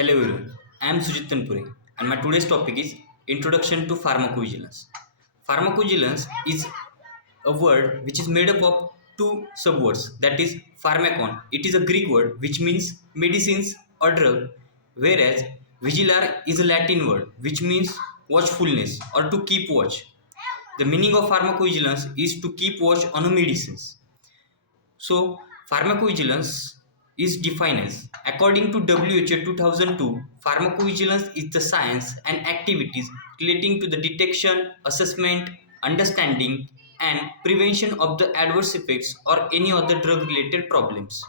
Hello everyone, I am Sujit Tanpure and my today's topic is Introduction to Pharmacovigilance. Pharmacovigilance is a word which is made up of two subwords, that is pharmakon. It is a Greek word which means medicines or drug, whereas vigilare is a Latin word which means watchfulness or to keep watch. The meaning of pharmacovigilance is to keep watch on a medicines. So, pharmacovigilance is defined as, according to WHO 2002, pharmacovigilance is the science and activities relating to the detection, assessment, understanding, and prevention of the adverse effects or any other drug related problems.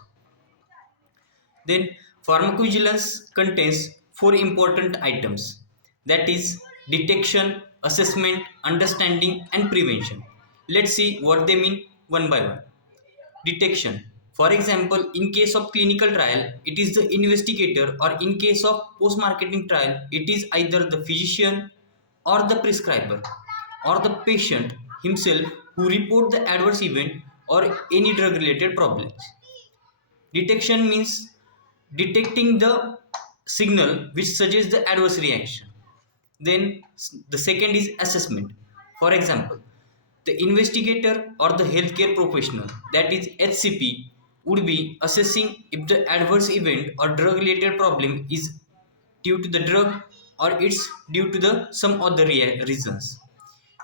Then, pharmacovigilance contains four important items, that is, detection, assessment, understanding, and prevention. Let's see what they mean one by one. Detection. For example, in case of clinical trial, it is the investigator, or in case of post-marketing trial, it is either the physician or the prescriber or the patient himself who report the adverse event or any drug related problems. Detection means detecting the signal which suggests the adverse reaction. Then the second is assessment. For example, the investigator or the healthcare professional, that is HCP, would be assessing if the adverse event or drug related problem is due to the drug or it's due to the some other reasons.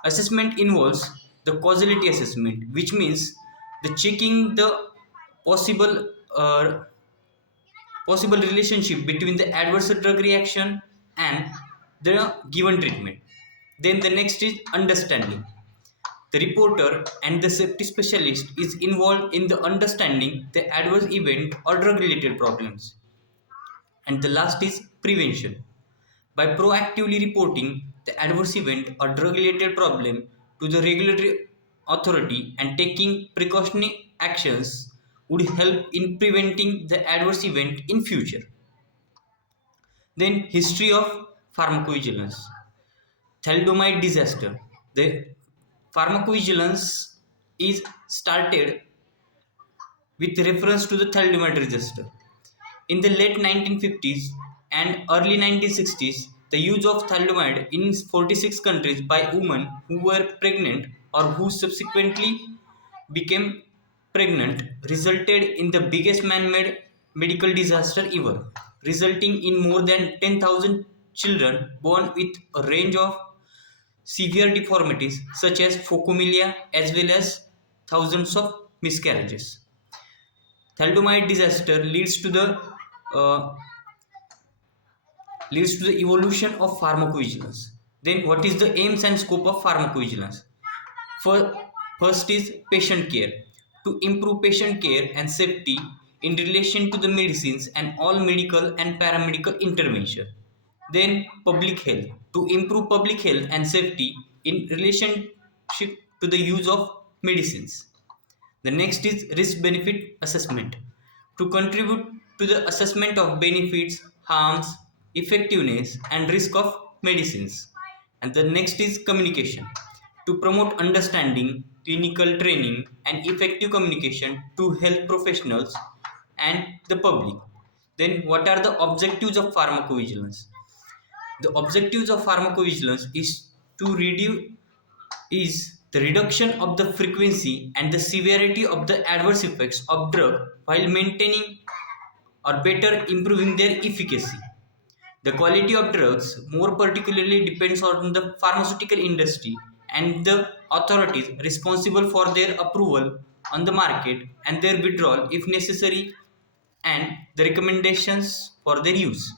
Assessment involves the causality assessment, which means the checking the possible possible relationship between the adverse drug reaction and the given treatment. Then the next is understanding. The reporter and the safety specialist is involved in the understanding the adverse event or drug related problems. And the last is prevention. By proactively reporting the adverse event or drug related problem to the regulatory authority and taking precautionary actions would help in preventing the adverse event in future. Then history of pharmacovigilance. Thalidomide disaster. The pharmacovigilance is started with reference to the thalidomide disaster. In the late 1950s and early 1960s, the use of thalidomide in 46 countries by women who were pregnant or who subsequently became pregnant resulted in the biggest man-made medical disaster ever, resulting in more than 10,000 children born with a range of severe deformities such as phocomelia as well as thousands of miscarriages. Thalidomide disaster uh, leads to the evolution of pharmacovigilance. Then, what is the aims and scope of pharmacovigilance? For, First is patient care, to improve patient care and safety in relation to the medicines and all medical and paramedical intervention. Then, public health, to improve public health and safety in relationship to the use of medicines. The next is risk benefit assessment, to contribute to the assessment of benefits, harms, effectiveness, and risk of medicines. And the next is communication, to promote understanding, clinical training, and effective communication to health professionals and the public. Then, what are the objectives of pharmacovigilance? The objectives of pharmacovigilance is the reduction of the frequency and the severity of the adverse effects of drug while maintaining or better improving their efficacy. The quality of drugs more particularly depends on the pharmaceutical industry and the authorities responsible for their approval on the market and their withdrawal if necessary and the recommendations for their use.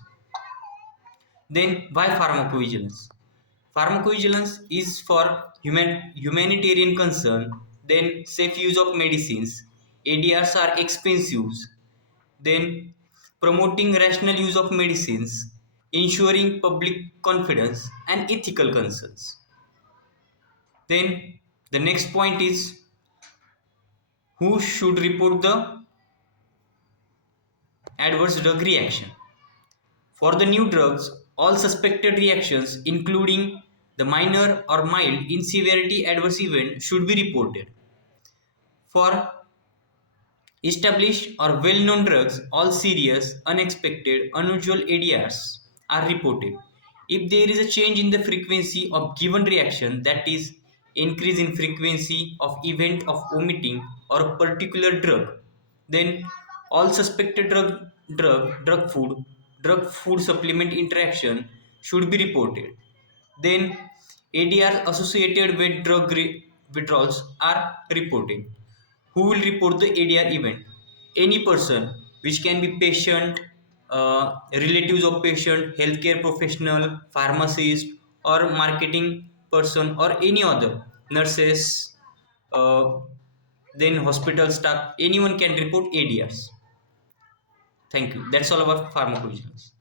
Then why pharmacovigilance? Pharmacovigilance is for humanitarian concern, then safe use of medicines. ADRs are expensive. Then promoting rational use of medicines, ensuring public confidence and ethical concerns. Then the next point is who should report the adverse drug reaction. For the new drugs, all suspected reactions, including the minor or mild in severity adverse event, should be reported. For Established or well-known drugs, all serious, unexpected, unusual ADRs are reported. If there is a change in the frequency of given reaction, that is, increase in frequency of event of vomiting or a particular drug, then all suspected drug food supplement interaction should be reported. Then ADR associated with withdrawals are reported. Who will report the ADR event? Any person, which can be patient, relatives of patient, healthcare professional, pharmacist, or marketing person, or any other nurses, uh, then hospital staff. Anyone can report ADRs. Thank you. That's all about pharmacovigilance.